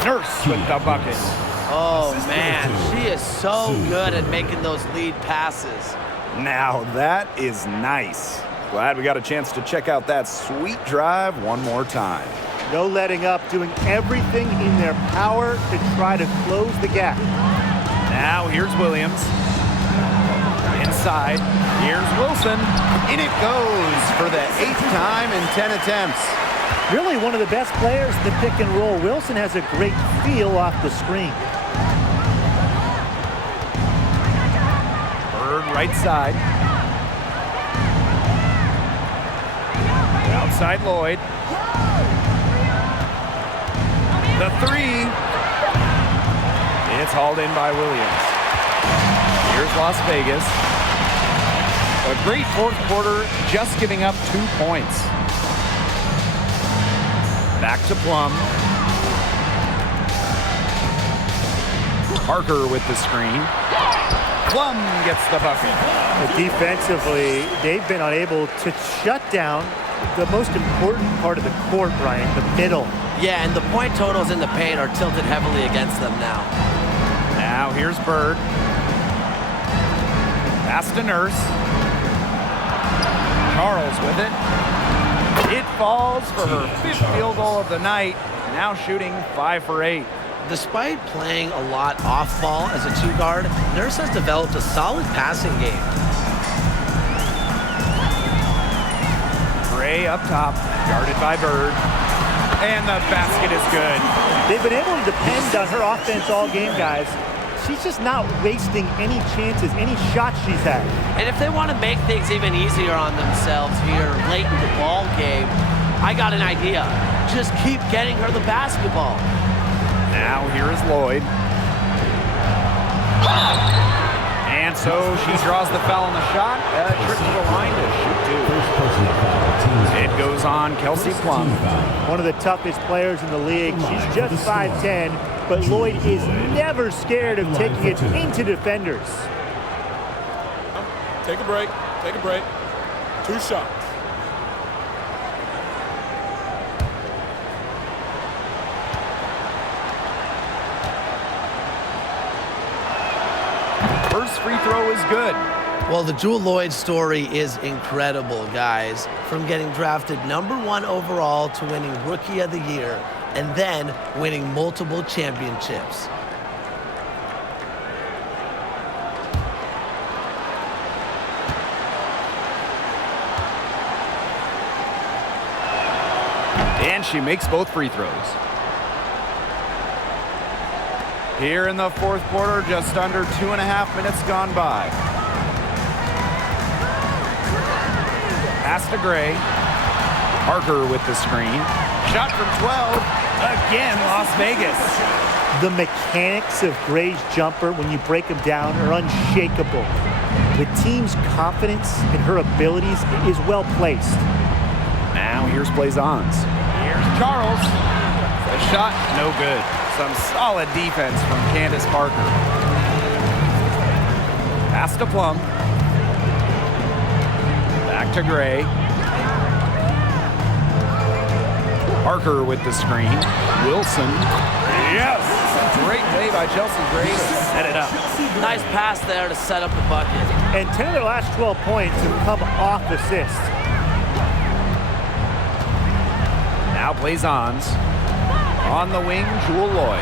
Nurse with the bucket. Oh, man, she is so good at making those lead passes. Now that is nice. Glad we got a chance to check out that sweet drive one more time. No letting up, doing everything in their power to try to close the gap. Now here's Williams. Inside, here's Wilson. In it goes for the 8th time in 10 attempts. Really one of the best players in the pick and roll. Wilson has a great feel off the screen. Bird right side. Outside Lloyd. The three. It's hauled in by Williams. Here's Las Vegas. A great fourth quarter, just giving up 2 points. Back to Plum. Parker with the screen. Plum gets the bucket. Defensively, they've been unable to shut down the most important part of the court, Brian, the middle. Yeah, and the point totals in the paint are tilted heavily against them now. Now here's Bird. Pass to Nurse. Charles with it. It falls for her 5th field goal of the night. Now shooting 5 for 8. Despite playing a lot off ball as a two guard, Nurse has developed a solid passing game. Gray up top, guarded by Bird. And the basket is good. They've been able to depend on her offense all game, guys. She's just not wasting any chances, any shots she's had. And if they want to make things even easier on themselves here late in the ball game, I got an idea. Just keep getting her the basketball. Now here is Lloyd. And so she draws the foul on the shot. Trip to the line to shoot 2. It goes on Kelsey Plum. One of the toughest players in the league. She's just 5'10", but Lloyd is never scared of taking it into defenders. Take a break. Take a break. 2 shots. First free throw is good. Well, the Jewel Lloyd story is incredible, guys. From getting drafted #1 overall to winning Rookie of the Year and then winning multiple championships. And she makes both free throws. Here in the fourth quarter, just under 2.5 minutes gone by. Pass to Gray. Parker with the screen. Shot from 12. Again, Las Vegas. The mechanics of Gray's jumper, when you break them down, are unshakable. The team's confidence in her abilities is well placed. Now here's Blazons. Here's Charles. The shot, no good. Some solid defense from Candace Parker. Pass to Plum. Back Back to Gray. Parker with the screen. Wilson. Yes! Great play by Chelsea Gray to set it up. Nice pass there to set up the bucket. And 10 of their last 12 points have come off assists. Now Blazons. On the wing, Jewel Lloyd.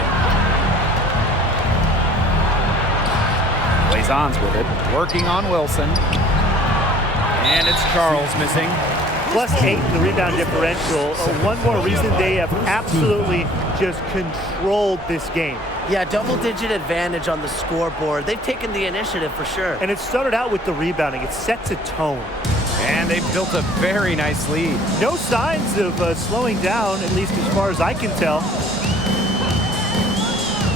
Blazons with it. Working on Wilson. And it's Charles missing. +8 the rebound differential. One more reason they have absolutely just controlled this game. Yeah, double-digit advantage on the scoreboard. They've taken the initiative for sure. And it started out with the rebounding. It sets a tone. And they've built a very nice lead. No signs of slowing down, at least as far as I can tell.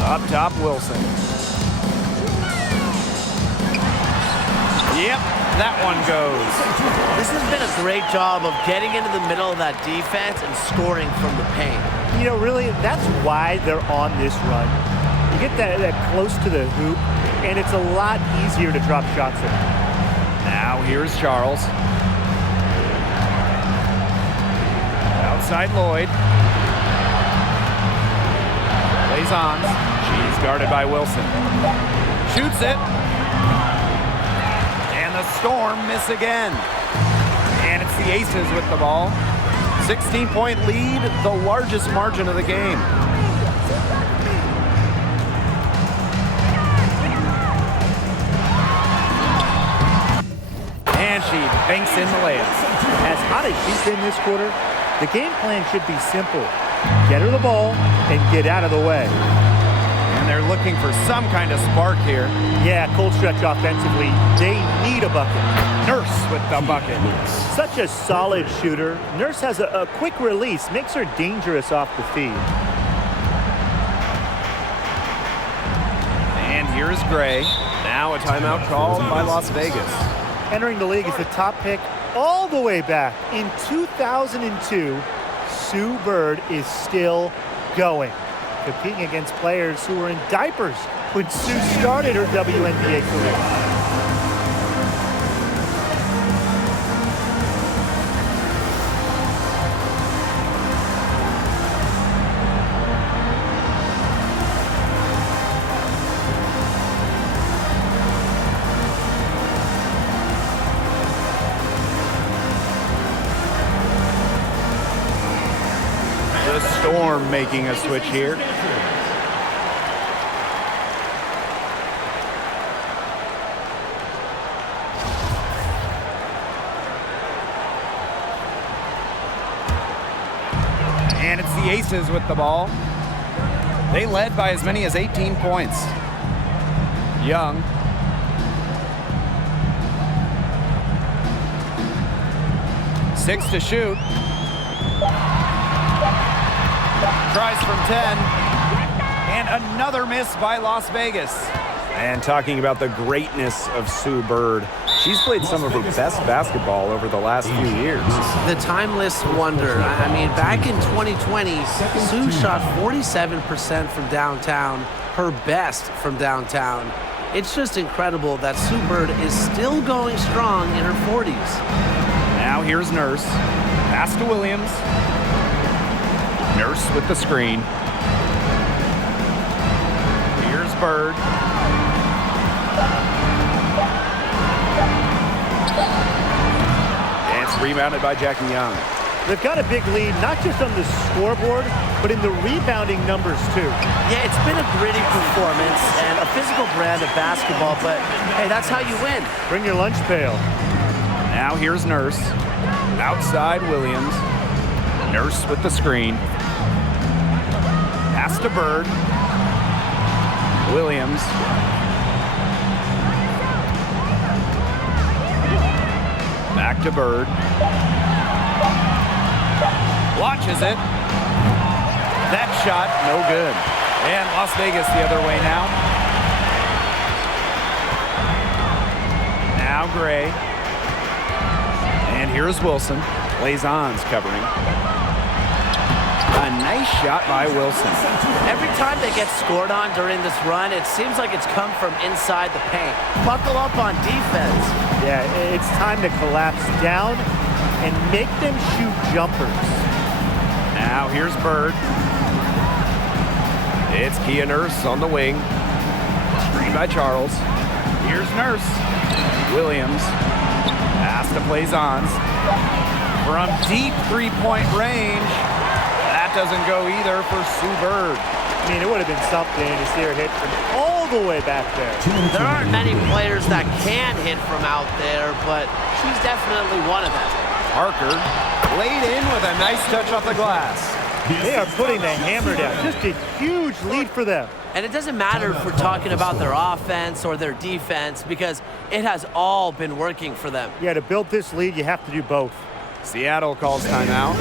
Up top, Wilson. Yep, that one goes. This has been a great job of getting into the middle of that defense and scoring from the paint. You know, really, that's why they're on this run. You get that close to the hoop, and it's a lot easier to drop shots in. Now here's Charles. Outside Lloyd. Blazons. She's guarded by Wilson. Shoots it. And the Storm miss again. And it's the Aces with the ball. 16-point lead, the largest margin of the game. And she banks in the layup. As hot as she's been this quarter, the game plan should be simple. Get her the ball and get out of the way. And they're looking for some kind of spark here. Yeah, cold stretch offensively. They need a bucket. Nurse with the bucket. Such a solid shooter. Nurse has a quick release, makes her dangerous off the feed. And here's Gray. Now a timeout called by Las Vegas. Entering the league as the top pick all the way back in 2002, Sue Bird is still going, competing against players who were in diapers when Sue started her WNBA career. The Storm making a switch here. And it's the Aces with the ball. They led by as many as 18 points. Young. Six to shoot. Tries from 10. And another miss by Las Vegas. And talking about the greatness of Sue Bird, she's played some of her best basketball over the last few years. The timeless wonder. I mean, back in 2020, Sue shot 47% from downtown, her best from downtown. It's just incredible that Sue Bird is still going strong in her 40s. Now here's Nurse. Pass to Williams. Nurse with the screen. Here's Bird. And it's rebounded by Jackie Young. They've got a big lead, not just on the scoreboard, but in the rebounding numbers too. Yeah, it's been a gritty performance and a physical brand of basketball, but hey, that's how you win. Bring your lunch pail. Now here's Nurse. Outside Williams. Nurse with the screen. Pass to Bird. Williams. Back to Bird. Launches it. That shot, no good. And Las Vegas the other way now. Now Gray. And here's Wilson. Blazons covering. A nice shot by Wilson. Every time they get scored on during this run, it seems like it's come from inside the paint. Buckle up on defense. Yeah, it's time to collapse down and make them shoot jumpers. Now here's Bird. It's Kia Nurse on the wing. Screen by Charles. Here's Nurse. Williams. Pass to Plaisance. From deep three-point range. That doesn't go either for Sue Bird. I mean, it would have been something to see her hit from all the way back there. There aren't many players that can hit from out there, but she's definitely one of them. Parker laid in with a nice touch off the glass. They are putting the hammer down. Just a huge lead for them. And it doesn't matter if we're talking about their offense or their defense, because it has all been working for them. Yeah, to build this lead, you have to do both. Seattle calls timeout.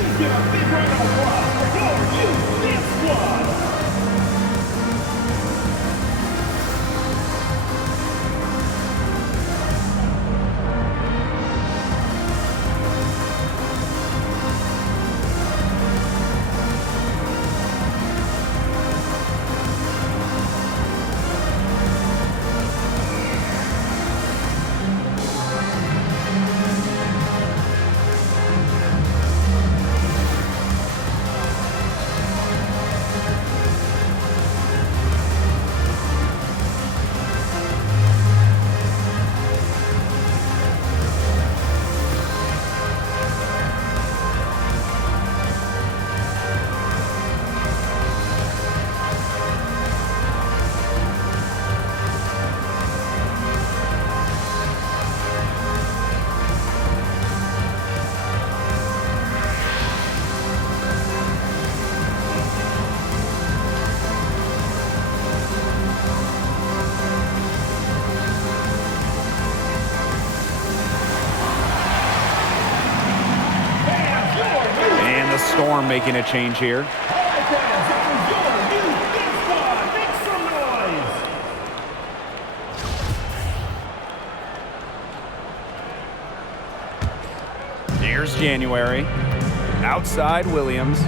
Storm making a change here. Here's January. Outside Williams.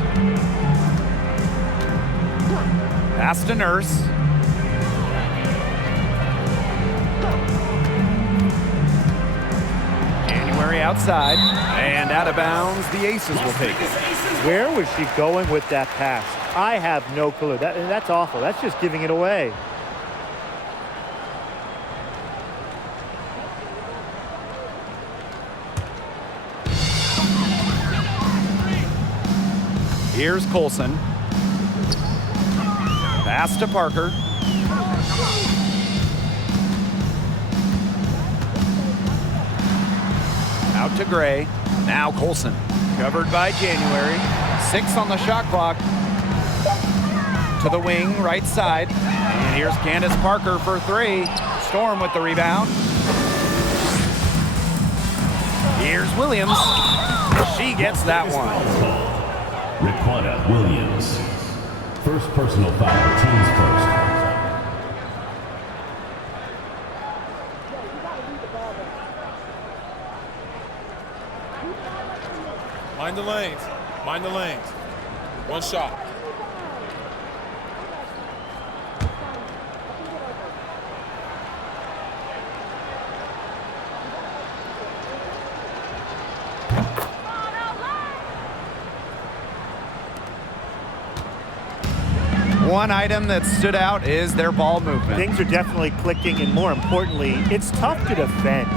Pass to Nurse. January outside. And out of bounds, the Aces will take it. Where was she going with that pass? I have no clue. That's awful. That's just giving it away. Here's Colson. Pass to Parker. Out to Gray. Now Colson. Covered by January. 6 on the shot clock. To the wing, right side. And here's Candace Parker for 3. Storm with the rebound. Here's Williams. She gets that one. Raquana Williams. First personal foul, teams first. Mind the lanes. Mind the lanes. One shot. One item that stood out is their ball movement. Things are definitely clicking, and more importantly, it's tough to defend.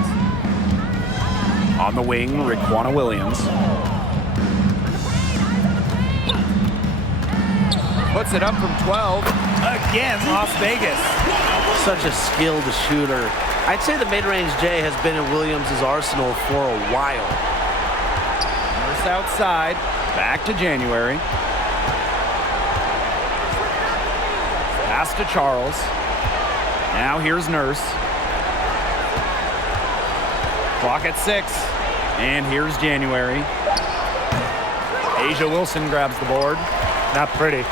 On the wing, Raquana Williams. Puts it up from 12. Again, Las Vegas. Such a skilled shooter. I'd say the mid-range J has been in Williams' arsenal for a while. Nurse outside. Back to January. Pass to Charles. Now here's Nurse. Clock at 6. And here's January. Asia Wilson grabs the board. Not pretty.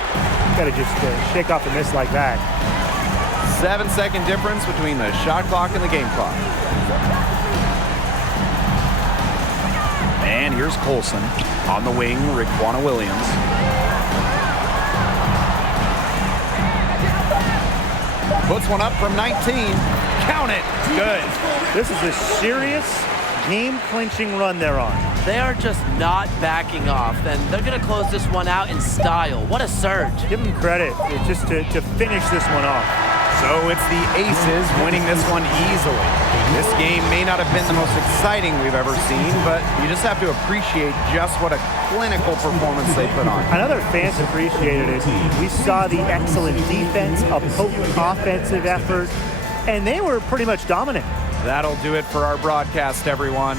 Got to just shake off a miss like that. 7-second difference between the shot clock and the game clock. And here's Colson. On the wing, Raquana Williams. Puts one up from 19. Count it. Good. This is a serious game-clinching run they're on. They are just not backing off, and they're going to close this one out in style. What a surge. Give them credit just to finish this one off. So it's the Aces winning this one easily. This game may not have been the most exciting we've ever seen, but you just have to appreciate just what a clinical performance they put on. Another fans appreciated it. We saw the excellent defense, a potent offensive effort, and they were pretty much dominant. That'll do it for our broadcast, everyone.